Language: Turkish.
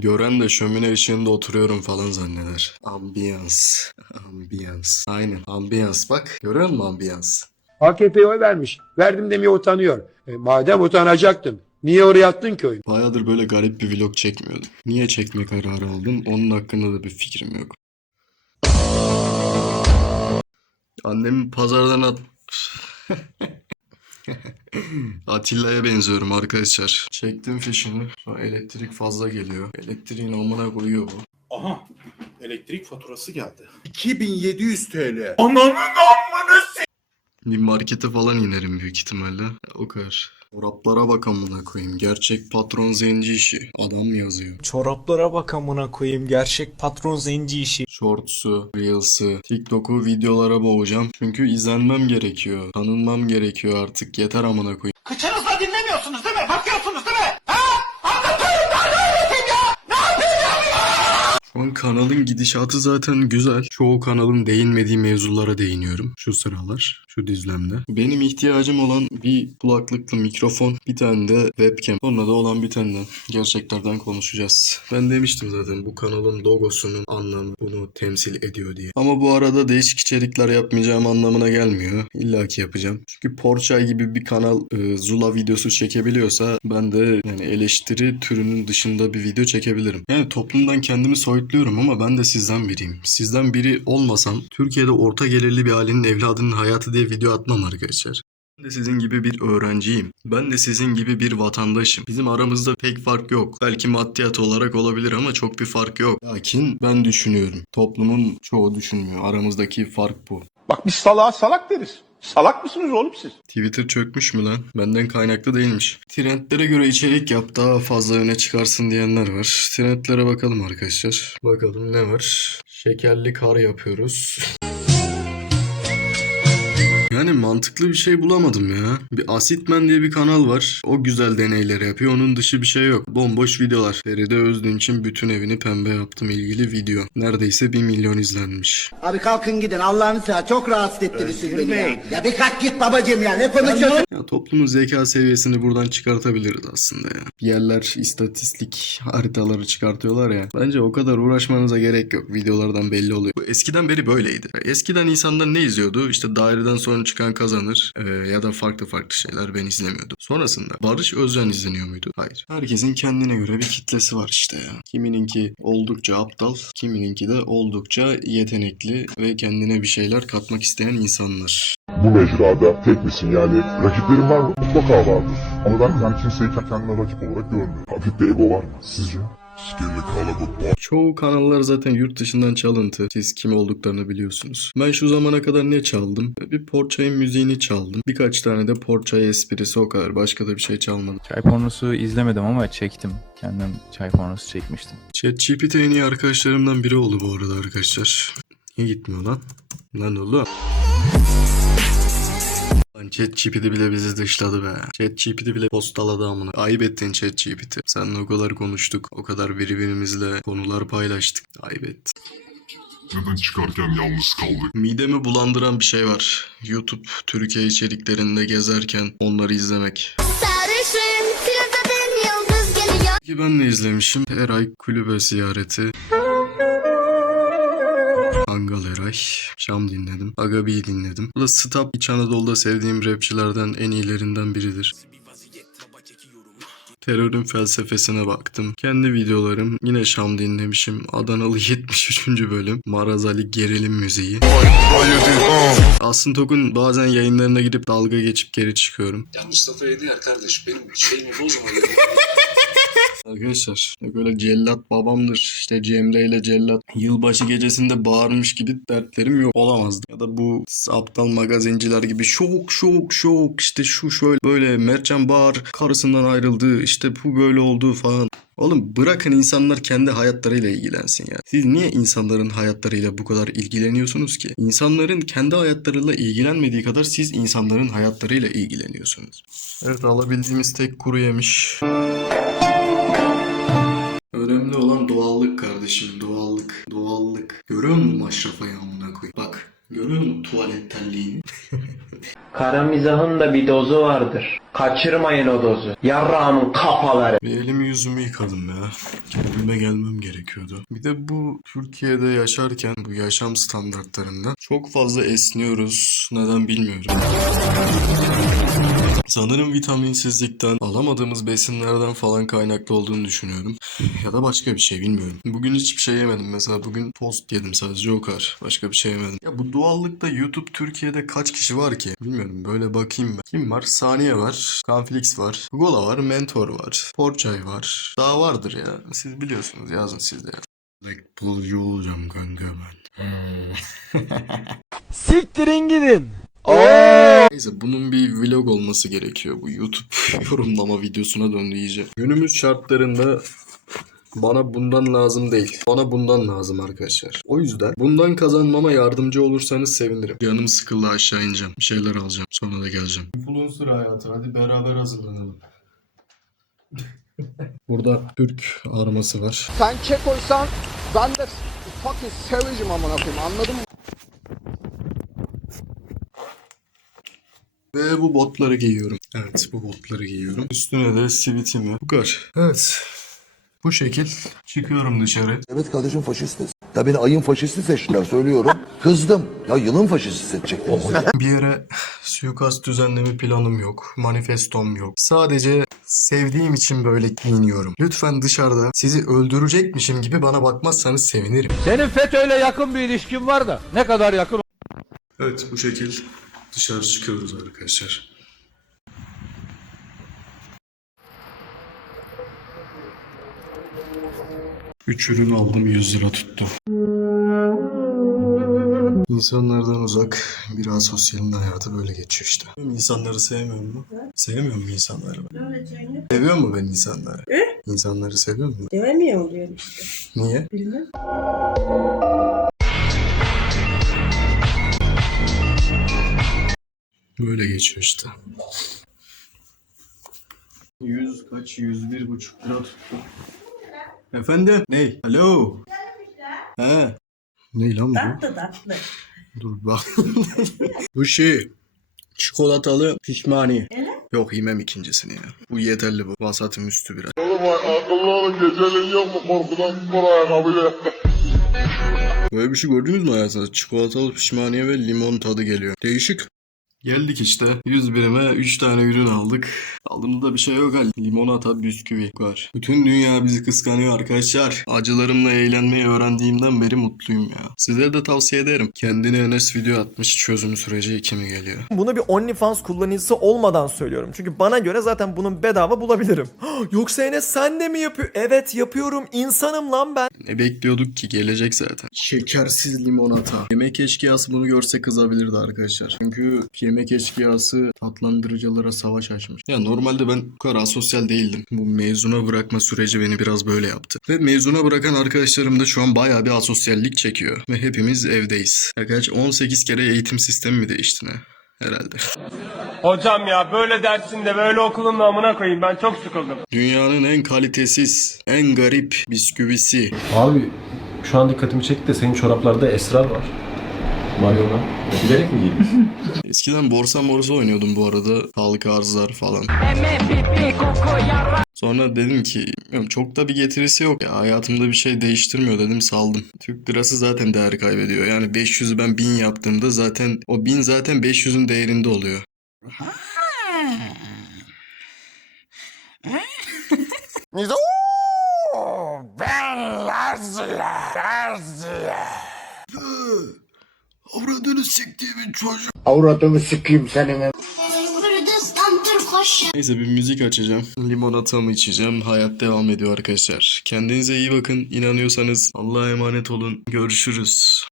Gören de şömine ışığında oturuyorum falan zanneder. Ambiyans. Ambiyans. Aynen ambiyans bak. Görüyor musun ambiyans? AKP'ye oy vermiş. Verdim demeye utanıyor. E, madem utanacaktın. Niye oraya attın ki oyunu? Bayağıdır böyle garip bir vlog çekmiyordum. Niye çekme kararı aldım? Onun hakkında da bir fikrim yok. Annemin pazardan at... Atilla'ya benziyorum arkadaşlar. Çektim fişini. Sonra elektrik fazla geliyor. Elektriğin amına koyuyor bu. Aha elektrik faturası geldi. 2700 TL. Bir markete falan inerim büyük ihtimalle. O kadar. Raplara bak amına koyayım. Gerçek patron zenci işi. Adam yazıyor. Çoraplara bak amına koyayım. Gerçek patron zenci işi. Shorts'u, Reels'ı, TikTok'u videolara boğacağım. Çünkü izlenmem gerekiyor. Tanınmam gerekiyor artık. Yeter amına koyayım. Kıçınızla dinlemiyorsunuz değil mi? Bakıyorsunuz değil mi? Şu an kanalın gidişatı zaten güzel. Çoğu kanalın değinmediği mevzulara değiniyorum şu sıralar, şu düzlemde. Benim ihtiyacım olan bir kulaklıklı mikrofon, bir tane de webcam. Sonra da olan bir tane de gerçeklerden konuşacağız. Ben demiştim zaten bu kanalın logosunun anlamı bunu temsil ediyor diye. Ama bu arada değişik içerikler yapmayacağım anlamına gelmiyor. İlla ki yapacağım. Çünkü Porçay gibi bir kanal e, Zula videosu çekebiliyorsa ben de yani eleştiri türünün dışında bir video çekebilirim. Yani toplumdan kendimi soyutluyorum ama ben de sizden biriyim. Sizden biri olmasam Türkiye'de orta gelirli bir ailenin evladının hayatı diye video atmam arkadaşlar. Ben de sizin gibi bir öğrenciyim. Ben de sizin gibi bir vatandaşım. Bizim aramızda pek fark yok. Belki maddiyat olarak olabilir ama çok bir fark yok. Lakin ben düşünüyorum. Toplumun çoğu düşünmüyor. Aramızdaki fark bu. Bak biz salağa salak deriz. Salak mısınız oğlum siz? Twitter çökmüş mü lan? Benden kaynaklı değilmiş. Trendlere göre içerik yap daha fazla öne çıkarsın diyenler var. Trendlere bakalım arkadaşlar. Bakalım ne var? Şekerli kar yapıyoruz. Yani mantıklı bir şey bulamadım ya. Bir Asitmen diye bir kanal var. O güzel deneyleri yapıyor. Onun dışı bir şey yok. Bomboş videolar. Feride Özdünç'ün bütün evini pembe yaptım ilgili video. Neredeyse 1 milyon izlenmiş. Abi kalkın gidin Allah'ını seversen çok rahatsız ettiniz siz beni ya. Ya bir kalk git babacığım ya ne konuşuyorsun? Ya toplumun zeka seviyesini buradan çıkartabiliriz aslında ya. Bir yerler istatistik haritaları çıkartıyorlar ya. Bence o kadar uğraşmanıza gerek yok. Videolardan belli oluyor. Bu eskiden beri böyleydi. Eskiden insanlar ne izliyordu? İşte daireden sonra çıkan kazanır ee, ya da farklı farklı şeyler ben izlemiyordum. Sonrasında Barış Özcan izleniyor muydu? Hayır. Herkesin kendine göre bir kitlesi var işte ya. Kimininki oldukça aptal, kimininki de oldukça yetenekli ve kendine bir şeyler katmak isteyen insanlar. bu mecrada tek misin yani rakiplerin var mı? Mutlaka vardır. Ama ben yani kimseyi kendime rakip olarak görmüyorum. Hafif bir ego var mı? Sizce? Çoğu kanallar zaten yurt dışından çalıntı. Siz kim olduklarını biliyorsunuz. Ben şu zamana kadar ne çaldım? Bir Porçay'ın müziğini çaldım. Birkaç tane de Porçay esprisi o kadar. Başka da bir şey çalmadım. Çay pornosu izlemedim ama çektim. Kendim çay pornosu çekmiştim. ChatGPT en iyi arkadaşlarımdan biri oldu bu arada arkadaşlar. Niye gitmiyor lan? Lan oğlum. Lan ChatGPT bile bizi dışladı be. ChatGPT bile postaladı amına. Ayıp ettin ChatGPT. Seninle o kadar konuştuk. O kadar birbirimizle konular paylaştık. Ayıp ettin. Neden çıkarken yalnız kaldık? Midemi bulandıran bir şey var. YouTube Türkiye içeriklerinde gezerken onları izlemek. Sarışın filmden yıldız geliyor. Ki ben de izlemişim. Eray kulübe ziyareti. Angal Eray. Şam dinledim. Agabi'yi dinledim. Bu da Stop İç Anadolu'da sevdiğim rapçilerden en iyilerinden biridir. Terörün felsefesine baktım. Kendi videolarım yine Şam dinlemişim. Adanalı 73. bölüm. Maraz Ali gerilim müziği. Asın Tok'un bazen yayınlarına gidip dalga geçip geri çıkıyorum. Ya Mustafa Ediyar kardeş benim şeyimi bozma. Arkadaşlar böyle cellat babamdır işte Cemre ile cellat yılbaşı gecesinde bağırmış gibi dertlerim yok olamazdı. Ya da bu aptal magazinciler gibi şok şok şok işte şu şöyle böyle Mertcan Bağır karısından ayrıldı işte bu böyle oldu falan. Oğlum bırakın insanlar kendi hayatlarıyla ilgilensin ya. Siz niye insanların hayatlarıyla bu kadar ilgileniyorsunuz ki? İnsanların kendi hayatlarıyla ilgilenmediği kadar siz insanların hayatlarıyla ilgileniyorsunuz. Evet alabildiğimiz tek kuru yemiş. Kardeşim, doğallık, doğallık. Görüyor musun maşrafayı amına koy? Bak, görüyor musun tuvalet terliğini? Kara mizahın da bir dozu vardır. Kaçırmayın o dozu. Yarrağımın kafaları. Bir elimi yüzümü yıkadım ya. Kendime gelmem gerekiyordu. Bir de bu Türkiye'de yaşarken bu yaşam standartlarında çok fazla esniyoruz. Neden bilmiyorum. Sanırım vitaminsizlikten, alamadığımız besinlerden falan kaynaklı olduğunu düşünüyorum. ya da başka bir şey bilmiyorum. Bugün hiçbir şey yemedim. Mesela bugün tost yedim sadece o kadar. Başka bir şey yemedim. Ya bu doğallıkta YouTube Türkiye'de kaç kişi var ki? Bilmiyorum böyle bakayım ben. Kim var? Saniye var. Canflix var. Gola var. Mentor var. Porçay var. Daha vardır ya. Siz biliyorsunuz yazın siz de ya. Blackpool'cu olacağım kanka ben. Siktirin gidin. Neyse bunun bir vlog olması gerekiyor. Bu YouTube yorumlama videosuna döndü iyice. Günümüz şartlarında bana bundan lazım değil. Bana bundan lazım arkadaşlar. O yüzden bundan kazanmama yardımcı olursanız sevinirim. Canım sıkıldı aşağı ineceğim. Bir şeyler alacağım. Sonra da geleceğim. Influencer hayatı. Hadi beraber hazırlanalım. Burada Türk arması var. Sen çek oysan ben de fucking seveceğim amına koyayım anladın mı? Ve bu botları giyiyorum. Evet bu botları giyiyorum. Üstüne de sivitimi. Bu kadar. Evet. Bu şekil çıkıyorum dışarı. Evet kardeşim faşistiz. Ya beni ayın faşisti seçtiler söylüyorum. Kızdım. Ya yılın faşisti seçecekler. Bir yere suikast düzenleme planım yok. Manifestom yok. Sadece sevdiğim için böyle giyiniyorum. Lütfen dışarıda sizi öldürecekmişim gibi bana bakmazsanız sevinirim. Senin FETÖ'yle yakın bir ilişkin var da ne kadar yakın Evet bu şekil dışarı çıkıyoruz arkadaşlar. Üç ürün aldım 100 lira tuttu. İnsanlardan uzak bir asosyalin hayatı böyle geçiyor işte. İnsanları sevmiyor mu? Sevmiyor mu insanları ben? Seviyor mu ben insanları? İnsanları seviyor mu? Sevemiyor oluyor işte. Niye? Bilmem. Böyle geçiyor işte. 100 kaç? 101 buçuk lira tuttu. Efendim? Ney? Alo? He. Ney lan bu? Tatlı tatlı. Dur bak. bu şey. Çikolatalı pişmaniye. Yok yemem ikincisini ya. Bu yeterli bu. Vasatım üstü biraz. Oğlum akıllı olun geceleyin yok mu korkudan spor ayakkabıyla. Böyle bir şey gördünüz mü hayatınızda? Çikolatalı pişmaniye ve limon tadı geliyor. Değişik. Geldik işte. 100 birime 3 tane ürün aldık. Aldığımda bir şey yok hal. Limonata, bisküvi var. Bütün dünya bizi kıskanıyor arkadaşlar. Acılarımla eğlenmeyi öğrendiğimden beri mutluyum ya. Size de tavsiye ederim. Kendine Enes video atmış çözüm süreci kimi geliyor. Bunu bir OnlyFans kullanıcısı olmadan söylüyorum. Çünkü bana göre zaten bunun bedava bulabilirim. Yoksa Enes sen de mi yapıyor? Evet yapıyorum. İnsanım lan ben. Ne bekliyorduk ki gelecek zaten. Şekersiz limonata. Yemek eşkıyası bunu görse kızabilirdi arkadaşlar. Çünkü yemek eşkıyası tatlandırıcılara savaş açmış. Ya normalde ben bu kadar asosyal değildim. Bu mezuna bırakma süreci beni biraz böyle yaptı. Ve mezuna bırakan arkadaşlarım da şu an bayağı bir asosyallik çekiyor. Ve hepimiz evdeyiz. Ya kaç 18 kere eğitim sistemi mi değişti ne? Herhalde. Hocam ya böyle dersinde böyle okulun namına koyayım ben çok sıkıldım. Dünyanın en kalitesiz, en garip bisküvisi. Abi şu an dikkatimi çekti de senin çoraplarda esrar var. Mayona. Bilerek mi giydin? Eskiden borsa morsa oynuyordum bu arada. Halka arzlar falan. Sonra dedim ki bilmiyorum, çok da bir getirisi yok ya hayatımda bir şey değiştirmiyor dedim saldım. Türk lirası zaten değer kaybediyor. Yani 500'ü ben 1000 yaptığımda zaten o 1000 zaten 500'ün değerinde oluyor. Avradını siktiğimin çocuğu. Avradını sikeyim senin. Neyse bir müzik açacağım. Limonatamı içeceğim. Hayat devam ediyor arkadaşlar. Kendinize iyi bakın. İnanıyorsanız Allah'a emanet olun. Görüşürüz.